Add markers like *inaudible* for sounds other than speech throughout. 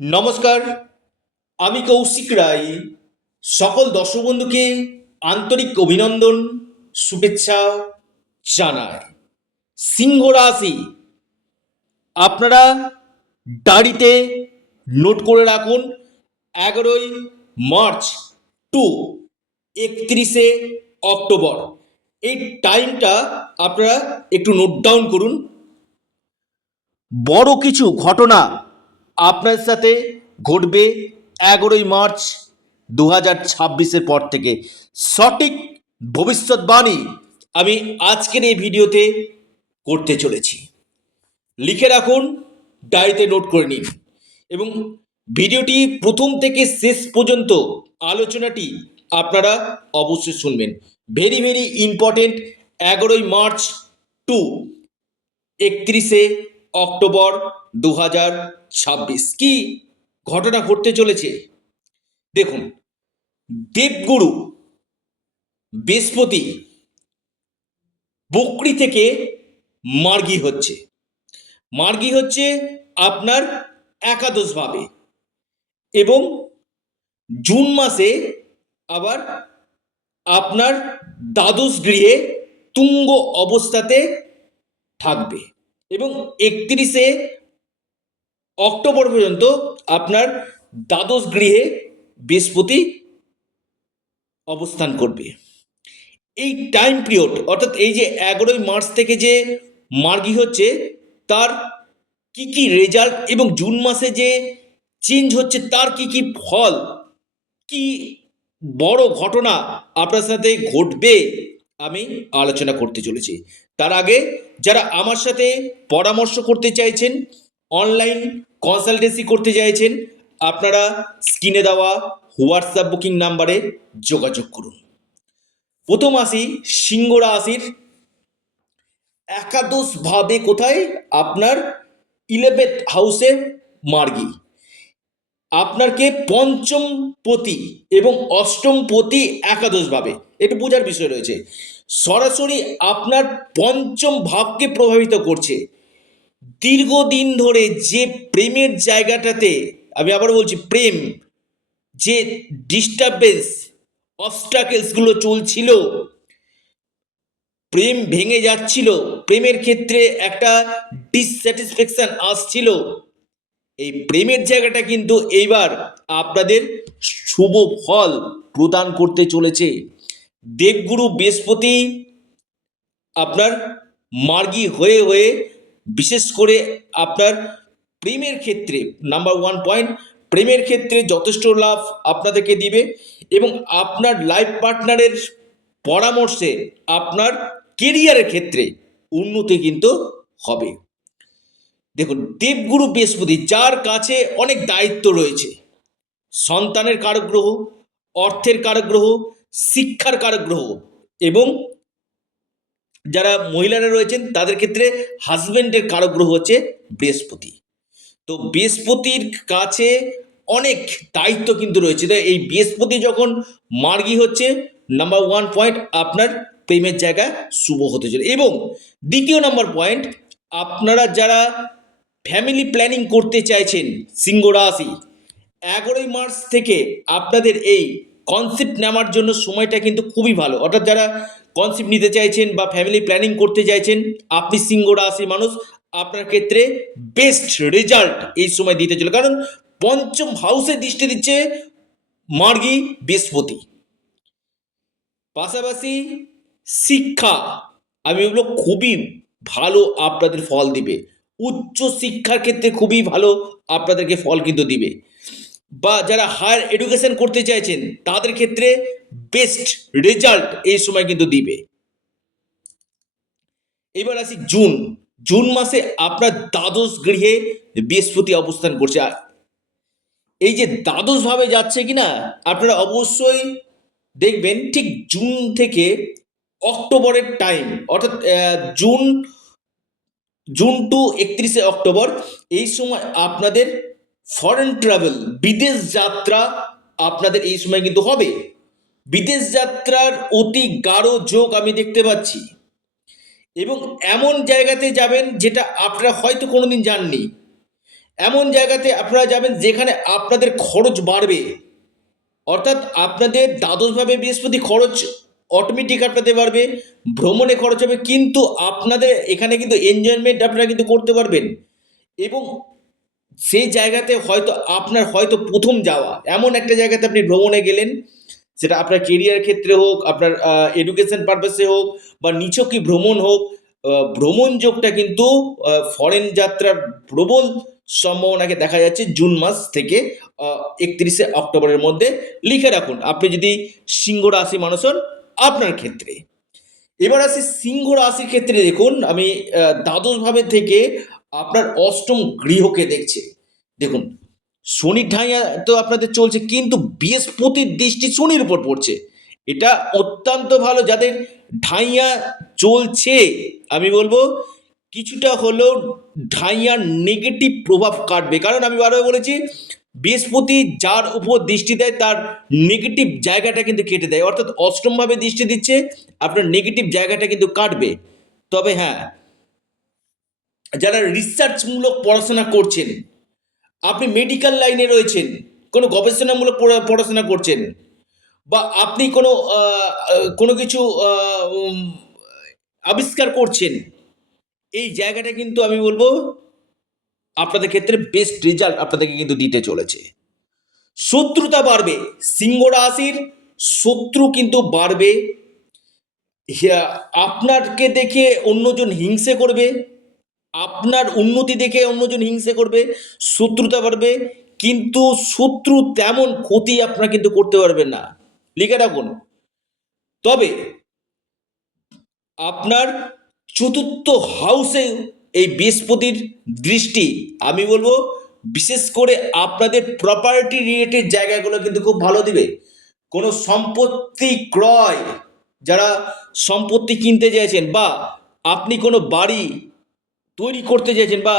নমস্কার, আমি কৌশিক রায়। সকল দর্শক বন্ধুকে আন্তরিক অভিনন্দন, শুভেচ্ছা জানাই। সিংহ রাশি, আপনারা ডায়েরিতে নোট করে রাখুন, এগারোই মার্চ টু একত্রিশে অক্টোবর। এই টাইমটা আপনারা একটু নোট ডাউন করুন। বড় কিছু ঘটনা আপনার সাথে ঘটবে এগারোই মার্চ দু হাজার ছাব্বিশের পর থেকে। সঠিক ভবিষ্যৎবাণী আমি আজকের এই ভিডিওতে করতে চলেছি। লিখে রাখুন, ডায়েরিতে নোট করে নিন এবং ভিডিওটি প্রথম থেকে শেষ পর্যন্ত আলোচনাটি আপনারা অবশ্যই শুনবেন। ভেরি ভেরি ইম্পর্টেন্ট, এগারোই মার্চ টু একত্রিশে অক্টোবর দু হাজার ছাব্বিশ। কি ঘটনা ঘটতে চলেছে? দেখুন, দেবগুরু বৃহস্পতি বকরি থেকে মার্গি হচ্ছে। মার্গি হচ্ছে আপনার একাদশভাবে এবং জুন মাসে আবার আপনার দ্বাদশ গৃহে তুঙ্গ অবস্থাতে থাকবে। এবং একত্রিশে অক্টোবর পর্যন্ত আপনার দ্বাদশ গৃহে বৃহস্পতি অবস্থান করবে। এই টাইম পিরিয়ড অর্থাৎ এই যে এগারোই মার্চ থেকে যে মার্গি হচ্ছে, তার কি কি রেজাল্ট এবং জুন মাসে যে চেঞ্জ হচ্ছে, তার কি কি ফল, কি বড় ঘটনা আপনার সাথে ঘটবে, আমি আলোচনা করতে চলেছি। তার আগে যারা আমার সাথে পরামর্শ করতে চাইছেন অনলাইন কনসালটেন্সি করতে চাইছেন, আপনারা স্ক্রিনে দেওয়া হোয়াটসঅ্যাপ বুকিং নাম্বারে যোগাযোগ করুন। প্রথম আসি সিংহ রাশির। একাদশ ভাবে কোথায়? আপনার ইলেভেন্থ হাউসে মার্গী। আপনারকে পঞ্চম পতি এবং অষ্টম পতি একাদশ ভাবে একটু বোঝার বিষয় রয়েছে। সরাসরি আপনার পঞ্চম ভাবকে প্রভাবিত করছে। দীর্ঘদিন ধরে যে প্রেমের জায়গাটাতে, আমি আবার বলছি প্রেম, যে ডিস্টারবেন্স অবস্টাকেলসগুলো চলছিল, প্রেম ভেঙে যাচ্ছিল, প্রেমের ক্ষেত্রে একটা ডিসস্যাটিসফ্যাকশন আসছিল, এই প্রেমের জায়গাটা কিন্তু এইবার আপনাদের শুভ ফল প্রদান করতে চলেছে। দেবগুরু বৃহস্পতি আপনার মার্গী হয়ে হয়ে, বিশেষ করে আপনার প্রেমের ক্ষেত্রে নাম্বার ওয়ান পয়েন্ট প্রেমের ক্ষেত্রে যথেষ্ট লাভ আপনাদেরকে দিবে এবং আপনার লাইফ পার্টনারের পরামর্শে আপনার কেরিয়ারের ক্ষেত্রে উন্নতি কিন্তু হবে। দেখুন, দেবগুরু বৃহস্পতি, যার কাছে অনেক দায়িত্ব রয়েছে, সন্তানের কারগ্রহ, অর্থের কারগ্রহ শিক্ষার কারগ্রহ এবং যারা মহিলারা রয়েছেন, তাদের ক্ষেত্রে হাজব্যান্ডের কারগ্রহ হচ্ছে বৃহস্পতি। তো বৃহস্পতির কাছে অনেক দায়িত্ব কিন্তু রয়েছে। তাই এই বৃহস্পতি যখন মার্গী হচ্ছে নাম্বার ওয়ান পয়েন্ট আপনার প্রেমের জায়গা শুভ হতে চলে এবং দ্বিতীয় নাম্বার পয়েন্ট আপনারা যারা ফ্যামিলি প্ল্যানিং করতে চাইছেন, সিংহ রাশি, এগারোই মার্চ থেকে আপনাদের এই কনসেপ্ট নেওয়ার জন্য সময়টা কিন্তু খুবই ভালো। অর্থাৎ যারা কনসেপ্ট নিতে চাইছেন বা ফ্যামিলি প্ল্যানিং করতে চাইছেন, আপনি সিংহ রাশি মানুষ, আপনার ক্ষেত্রে বেস্ট রেজাল্ট এই সময় দিতে চলে কারণ পঞ্চম হাউসে দৃষ্টি দিচ্ছে মার্গি বৃহস্পতি। পাশাপাশি শিক্ষা, আমি এগুলো খুবই ভালো আপনাদের ফল দিবে। উচ্চ শিক্ষার ক্ষেত্রে খুবই ভালো আপনাদেরকে ফল কিন্তু দিবে। বা যারা হায়ার এডুকেশন করতে চাইছেন, তাদের ক্ষেত্রে বেস্ট রেজাল্ট এই সময় কিন্তু দিবে। এবার আসি জুন জুন মাসে আপনার দ্বাদশ গৃহে বৃহস্পতি অবস্থান করছে। এই যে দ্বাদশ ভাবে যাচ্ছে কিনা, আপনারা অবশ্যই দেখবেন ঠিক জুন থেকে অক্টোবরের টাইম অর্থাৎ জুন জুন টু একত্রিশে অক্টোবর, এই সময় আপনাদের ফরেন ট্রাভেল বিদেশ যাত্রা আপনাদের এই সময় কিন্তু হবে। বিদেশ যাত্রার অতি গাঢ় যোগ আমি দেখতে পাচ্ছি। এবং এমন জায়গাতে যাবেন যেটা আপনারা হয়তো কোনোদিন যাননি। এমন জায়গাতে আপনারা যাবেন যেখানে আপনাদের খরচ বাড়বে। অর্থাৎ আপনাদের দ্বাদশভাবে বৃহস্পতি খরচ অটোমেটিক আপনাদের বাড়বে, ভ্রমণে খরচ হবে, কিন্তু আপনাদের এখানে কিন্তু এনজয়মেন্ট আপনারা কিন্তু করতে পারবেন। এবং সেই জায়গাতে হয়তো আপনার হয়তো প্রথম যাওয়া। এমন একটা জায়গাতে আপনি ভ্রমণে গেলেন, সেটা আপনার কেরিয়ার ক্ষেত্রে হোক, আপনার এডুকেশন পারপাসে হোক, বা নিছকই ভ্রমণ হোক ভ্রমণ যোগটা কিন্তু ফরেন যাত্রার প্রবল সম্ভাবনাকে দেখা যাচ্ছে জুন মাস থেকে একত্রিশে অক্টোবরের মধ্যে। লিখে রাখুন, আপনি যদি সিংহ রাশি মানুষ হন, আপনার ক্ষেত্রে। এবার আসি সিংহ রাশির ক্ষেত্রে দেখুন, আমি দ্বাদশভাবে দ্বাদশ ভাবে থেকে আপনার অষ্টম গৃহকে দেখছে। দেখুন শনির ঢাইয়া তো আপনাদের চলছে, কিন্তু বৃহস্পতির দৃষ্টি শনির উপর পড়ছে। এটা অত্যন্ত ভালো, যাদের ঢাইয়া চলছে, আমি বলব কিছুটা হলেও ঢাইয়ার নেগেটিভ প্রভাব কাটবে। কারণ আমি বারবার বলেছি, বৃহস্পতি যার উপর দৃষ্টি দেয়, তার নেগেটিভ জায়গাটা কিন্তু কেটে দেয়। অর্থাৎ অষ্টমভাবে দৃষ্টি দিচ্ছে, আপনার নেগেটিভ জায়গাটা কিন্তু কাটবে। তবে হ্যাঁ যারা রিসার্চমূলক পড়াশোনা করছেন, আপনি মেডিকেল লাইনে রয়েছেন, কোনো গবেষণামূলক পড়াশোনা করছেন, বা আপনি কোনো কোনো কিছু আবিষ্কার করছেন এই জায়গাটা কিন্তু আমি বলব আপনাদের ক্ষেত্রে বেস্ট রেজাল্ট আপনাদেরকে কিন্তু দিতে চলেছে। শত্রুতা বাড়বে, সিংহ রাশির শত্রু কিন্তু বাড়বে। আপনাকে দেখে অন্যজন হিংসে করবে, আপনার উন্নতি দেখে অন্যজন হিংসে করবে, শত্রুতা বাড়বে, কিন্তু শত্রু তেমন ক্ষতি আপনারা কিন্তু করতে পারবেন না। লিখে রাখুন। তবে আপনার চতুর্থ হাউসে এই বৃহস্পতির দৃষ্টি। আমি বলব, বিশেষ করে আপনাদের প্রপার্টি রিলেটেড জায়গাগুলো কিন্তু খুব ভালো দিবে। কোনো সম্পত্তি ক্রয়, যারা সম্পত্তি কিনতে চাইছেন বা আপনি কোনো বাড়ি তৈরি করতে চাইছেন বা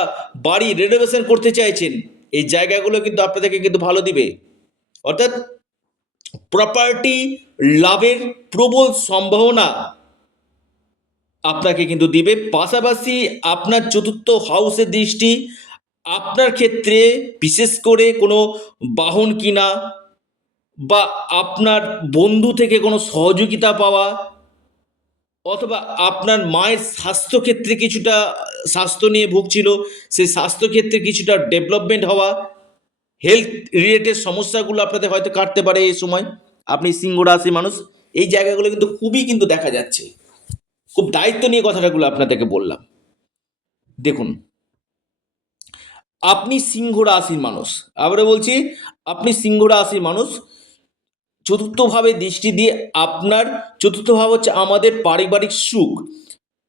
বাড়ি রেনোভেশন করতে চাইছেন, এই জায়গাগুলো কিন্তু আপনাদেরকে কিন্তু ভালো দিবে। অর্থাৎ প্রপার্টি লাভের প্রবল সম্ভাবনা আপনাকে কিন্তু দিবে। পাশাপাশি আপনার চতুর্থ হাউসের দৃষ্টি, আপনার ক্ষেত্রে বিশেষ করে কোনো বাহন কিনা বা আপনার বন্ধু থেকে কোনো সহযোগিতা পাওয়া অথবা আপনার মায়ের স্বাস্থ্যক্ষেত্রে কিছুটা স্বাস্থ্য নিয়ে ভুগছিল, সেই স্বাস্থ্যক্ষেত্রে কিছুটা ডেভেলপমেন্ট হওয়া হেলথ রিলেটেড সমস্যাগুলো আপনাদের হয়তো কাটতে পারে এই সময়। আপনি সিংহ রাশি মানুষ, এই জায়গাগুলো কিন্তু খুবই কিন্তু দেখা যাচ্ছে। খুব দায়িত্ব নিয়ে কথাটাগুলো আপনাদেরকে বললাম। দেখুন, আপনি সিংহ রাশির মানুষ। আবারও বলছি, আপনি সিংহ রাশির মানুষ, চতুর্থভাবে দৃষ্টি দিয়ে আপনার চতুর্থ ভাব হচ্ছে আমাদের পারিবারিক সুখ।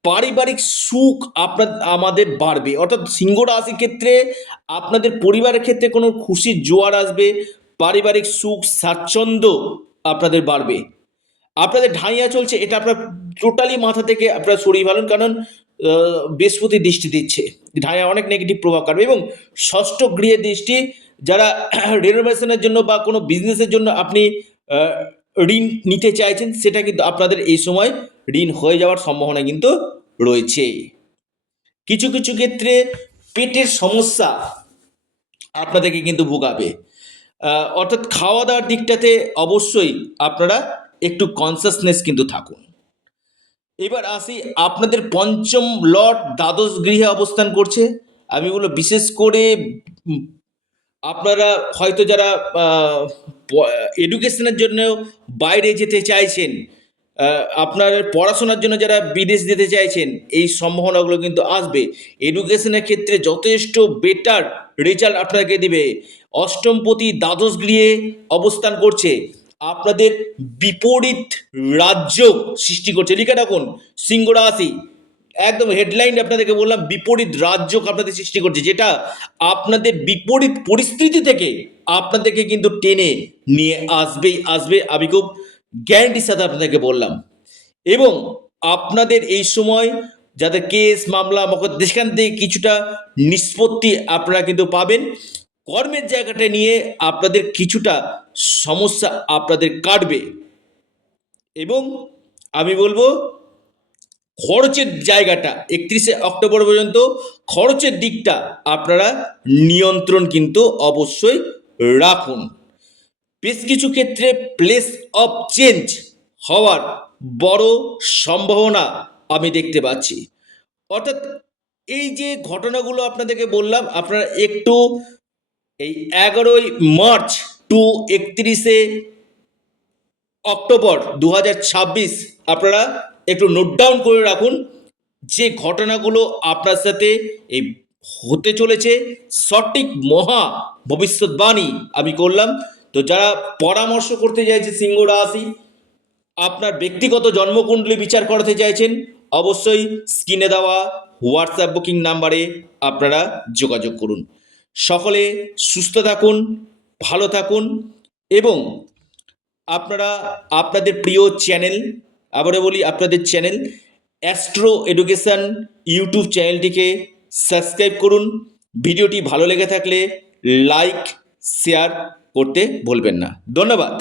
পারিবারিক সুখ আপনার, আমাদের বাড়বে। অর্থাৎ সিংহ রাশির ক্ষেত্রে আপনাদের পরিবারের ক্ষেত্রে কোনো খুশির জোয়ার আসবে, পারিবারিক সুখ, স্বাচ্ছন্দ্য আপনাদের বাড়বে। আপনাদের ঢাইয়া চলছে, এটা আপনার টোটালি মাথা থেকে আপনারা সরিয়ে ফেলুন কারণ বৃহস্পতি দৃষ্টি দিচ্ছে। ঢাইয়া অনেক নেগেটিভ প্রভাব কাটবে এবং ষষ্ঠ গৃহের দৃষ্টি, যারা *clears throat* রেনোভেশনের জন্য বা কোনো বিজনেসের জন্য আপনি ঋণ নিতে চাইছেন, সেটা কিন্তু আপনাদের এই সময় ঋণ হয়ে যাওয়ার সম্ভাবনা কিন্তু রয়েছে। কিছু কিছু ক্ষেত্রে পেটের সমস্যা আপনাদেরকে কিন্তু ভোগাবে। অর্থাৎ খাওয়া দাওয়ার দিকটাতে অবশ্যই আপনারা একটু কনসাসনেস কিন্তু থাকুন। এবার আসি, আপনাদের পঞ্চম লর্ড দ্বাদশ গৃহে অবস্থান করছে। আমি বলব বিশেষ করে আপনারা হয়তো যারা এডুকেশনের জন্য বাইরে যেতে চাইছেন আপনার পড়াশোনার জন্য যারা বিদেশ যেতে চাইছেন, এই সম্ভাবনাগুলো কিন্তু আসবে। এডুকেশনের ক্ষেত্রে যথেষ্ট বেটার রেজাল্ট আপনাকে দিবে। অষ্টমপতি দ্বাদশ গৃহে অবস্থান করছে। আপনাদের বিপরীত রাজ্য সৃষ্টি করছে। লিখে রাখুন, সিংহ রাশি। একদম হেডলাইন আপনাদেরকে বললাম, বিপরীত রাজ্য আপনাদের সৃষ্টি করছে, যেটা আপনাদের বিপরীত পরিস্থিতি থেকে আপনাদেরকে কিন্তু টেনে নিয়ে আসবেই, আসবে। আমি খুব গ্যারান্টির সাথে আপনাদেরকে বললাম। এবং আপনাদের এই সময় যাদের কেস মামলা মকদ্দ সেখান থেকে কিছুটা নিষ্পত্তি আপনারা কিন্তু পাবেন। কর্মের জায়গাটা নিয়ে আপনাদের কিছুটা সমস্যা আপনাদের কাটবে। এবং আমি বলব, খরচের জায়গাটা একত্রিশে অক্টোবর পর্যন্ত খরচের দিকটা আপনারা নিয়ন্ত্রণ কিন্তু অবশ্যই রাখুন। বেশ কিছু ক্ষেত্রে প্লেস অফ চেঞ্জ হওয়ার বড় সম্ভাবনা আমি দেখতে পাচ্ছি। অর্থাৎ এই যে ঘটনাগুলো আপনাদেরকে বললাম, আপনারা একটু এই এগারোই মার্চ টু একত্রিশে অক্টোবর দু হাজার ছাব্বিশ। আপনারা একটু নোট ডাউন করে রাখুন, যে ঘটনাগুলো আপনার সাথে এই হতে চলেছে, সঠিক মহা ভবিষ্যৎবাণী আমি করলাম। তো যারা পরামর্শ করতে চাইছে সিংহ রাশি, আপনার ব্যক্তিগত জন্মকুণ্ডলী বিচার করাতে চাইছেন, অবশ্যই স্ক্রিনে দেওয়া হোয়াটসঅ্যাপ বুকিং নাম্বারে আপনারা যোগাযোগ করুন। সকলে সুস্থ থাকুন, ভালো থাকুন এবং আপনারা, আপনাদের প্রিয় চ্যানেল, আবারও বলি আপনাদের চ্যানেল, অ্যাস্ট্রো এডুকেশান ইউটিউব চ্যানেলটিকে সাবস্ক্রাইব করুন। ভিডিওটি ভালো লেগে থাকলে লাইক, শেয়ার করতে ভুলবেন না। ধন্যবাদ।